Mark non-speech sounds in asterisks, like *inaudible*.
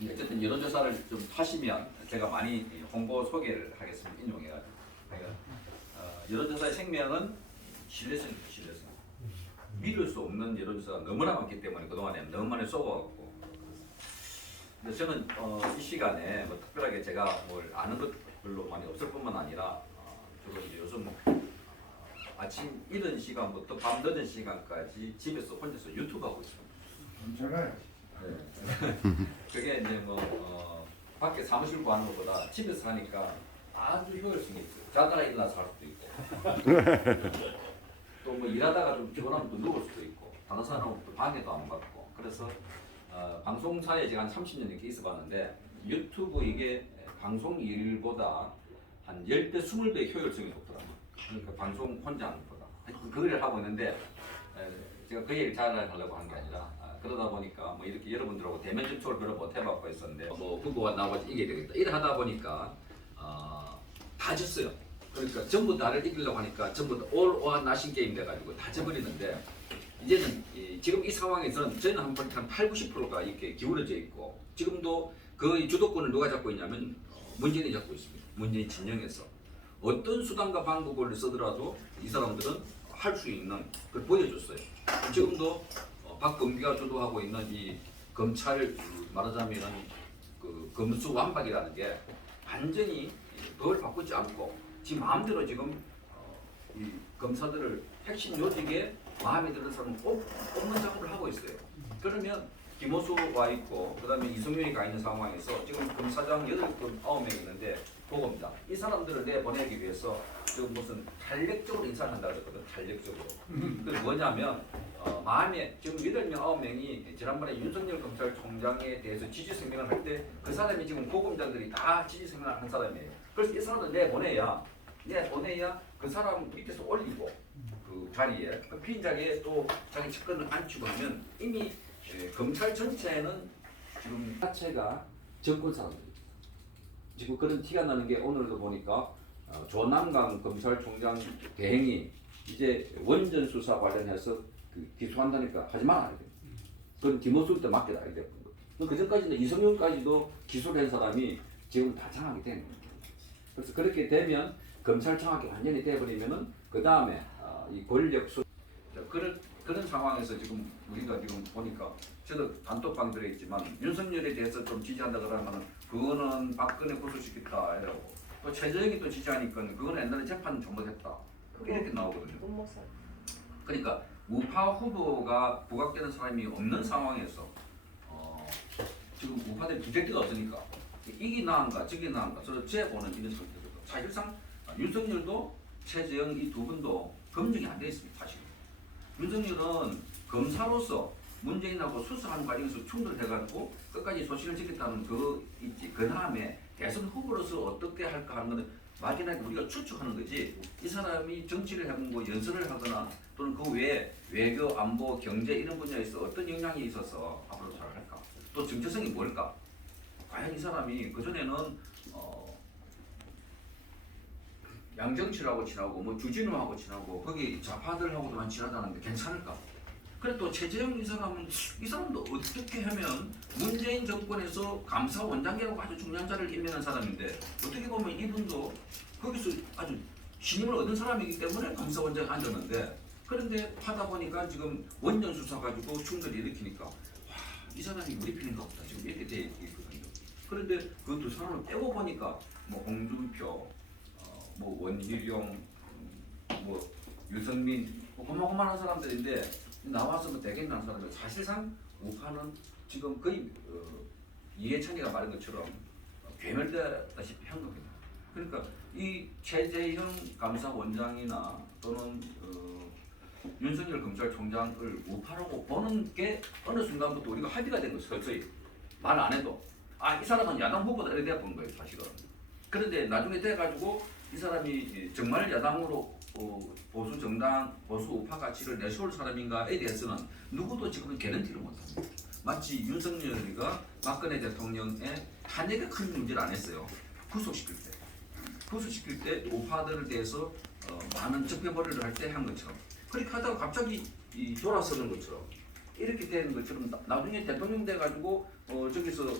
네, 어쨌든 여론조사를 좀 하시면 제가 많이 홍보 소개를 하겠습니다. 인용해가지고. 그러니까 어, 여론조사의 생명은 신뢰성입니다. 신뢰성. 믿을 수 없는 여론조사가 너무나 많기 때문에 그동안에 너무 많이 쏘아갖고 근데 저는 어, 이 시간에 뭐 특별하게 제가 뭘 아는 것 별로 많이 없을 뿐만 아니라 어, 주로 이제 요즘 어, 아침 이른 시간부터 밤 늦은 시간까지 집에서 혼자서 유튜브 하고 있습니다. 괜찮아요. 네. *laughs* 그게 이제 뭐 어, 밖에 사무실 구하는 것보다 집에서 하니까 아주 효율성이 있어요. 자다가 일어나서 할 수도 있고 *laughs* 또 뭐 일하다가 좀 피곤하면 또 누울 수도 있고 다른 사람은 또 방해도 안 받고 그래서 어, 방송사에 제가 한 30년 이렇게 있어봤는데 유튜브 이게 방송 일보다 한 10배, 20배 효율성이 높더라고요. 그러니까 방송 혼자 하는 것보다. 그 일을 하고 있는데 에, 제가 그 얘기를 잘 하려고 한 게 아니라 아, 그러다 보니까 뭐 이렇게 여러분들하고 대면 접촉을 별로 못 해봤고 있었는데 뭐 후보가 나와서 이겨야 되겠다. 일을 하다 보니까 어, 다 졌어요. 그러니까 전부 나를 이기려고 하니까 전부 올 오한 나신 게임 돼가지고 다 져버리는데 이제는 이, 지금 이 상황에서는 저는 한번 한 8, 90%가 이렇게 기울어져 있고 지금도 그 주도권을 누가 잡고 있냐면 어, 문재인이 잡고 있습니다. 문재인 진영에서 어떤 수단과 방법을 쓰더라도 이 사람들은 할 수 있는 걸 보여줬어요. 지금도 어, 박범기가 주도하고 있는 이 검찰 그 말하자면은 그 검수 완박이라는 게 완전히 법을 바꾸지 않고 지금 마음대로 지금 어, 이 검사들을 핵심 요직에 마음에 드는 사람은 꼭 뽑는 작업을 하고 있어요. 그러면 김호수 와 있고 그다음에 이성윤이 가 있는 상황에서 지금 검사장 8분 9명 있는데 보겁니다. 이 사람들을 내보내기 위해서 지금 무슨 탄력적으로 인사를 한다 그랬거든. 탄력적으로. 그 뭐냐면 어, 마음에 지금 8명 9명이 지난번에 윤석열 검찰총장에 대해서 지지 성명을 할 때 그 사람이 지금 고검장들이 다 지지 성명을 한 사람이에요. 그래서 이 사람들 내보내야 내 보내야 그 사람 밑에서 올리고 그 자리에 그 피의자에게 또 자기 측근을 안치고 하면 이미 예, 검찰 전체는 지금 자체가 정권 사람들 지금 그런 티가 나는 게 오늘도 보니까 어, 조남강 검찰총장 대행이 이제 원전 수사 관련해서 그 기소한다니까 하지 말아야 돼. 그건 김호수 때 맡겨라. 그 전까지는 이성윤까지도 기소를 한 사람이 지금 다 장악이 되는 거예요. 그래서 그렇게 되면 검찰 장악이 완전히 돼버리면은 그 다음에 이 권력 수 자, 그런 그런 상황에서 지금 우리가 지금 보니까 저도 단톡방 들어 있지만 윤석열에 대해서 좀 지지한다 그러면은 그거는 박근혜 구속시켰다 이러고 또 최저영이 또 지지하니까 그거는 옛날에 재판 잘못했다 이렇게 나오거든요. 못. 그러니까 우파 후보가 부각되는 사람이 없는 상황에서 어, 지금 우파들이 부대기가 없으니까 이게 나은가 저게 나은가 서로 재보는 이런 상태거든. 사실상 윤석열도 최재형 이 두 분도 검증이 안 돼 있습니다. 사실 윤석열은 검사로서 문재인하고 수사하는 과정에서 충돌해가지고 끝까지 소신을 지켰다는 그 있지. 그 다음에 대선 후보로서 어떻게 할까 하는 거는 막연하게 우리가 추측하는 거지. 이 사람이 정치를 거 연설을 하거나 또는 그 외에 외교, 안보, 경제 이런 분야에서 어떤 영향이 있어서 앞으로 잘 할까? 또 정체성이 뭘까? 과연 이 사람이 그 전에는 어, 양정치라고 친하고 뭐 주진우하고 친하고 거기 좌파들하고도만 친하다는데 괜찮을까? 그래 또 최재형 이 사람은 이 사람도 어떻게 하면 문재인 정권에서 감사원장이라고 아주 중요한 자리를 임명한 사람인데 어떻게 보면 이분도 거기서 아주 신임을 얻은 사람이기 때문에 감사원장에 앉았는데 그런데 하다 보니까 지금 원전 수사 가지고 충돌을 일으키니까 와 이 사람이 우리 편인가 보다 지금 이렇게 돼 있거든요. 그런데 그 두 사람을 빼고 보니까 뭐 홍준표, 어, 뭐 원희룡, 음, 뭐 유승민, 뭐 고마고만한 사람들인데 나와서 뭐 대견한 사람들 사실상 우파는 지금 거의 어, 이해찬이가 말한 것처럼 괴멸되다시피 한 겁니다. 그러니까 이 최재형 감사원장이나 또는 어, 윤석열 검찰총장을 우파라고 보는 게 어느 순간부터 우리가 합의가 된 거죠. 서서히 말 안 해도 아 이 사람은 야당 후보다 이렇게 본 거예요 사실은. 그런데 나중에 돼가지고 이 사람이 정말 야당으로 어, 보수 정당 보수 우파 가치를 내세울 사람인가에 대해서는 누구도 지금은 개런티를 못합니다. 마치 윤석열이가 박근혜 대통령의 탄핵에 큰 문제를 안 했어요. 구속시킬 때. 구속시킬 때 우파들에 대해서 어, 많은 적폐벌이를 할 때 한 것처럼 그렇게 하다가 갑자기 이 돌아서는 것처럼 이렇게 되는 것처럼 나, 나중에 대통령 돼가지고 어, 저기서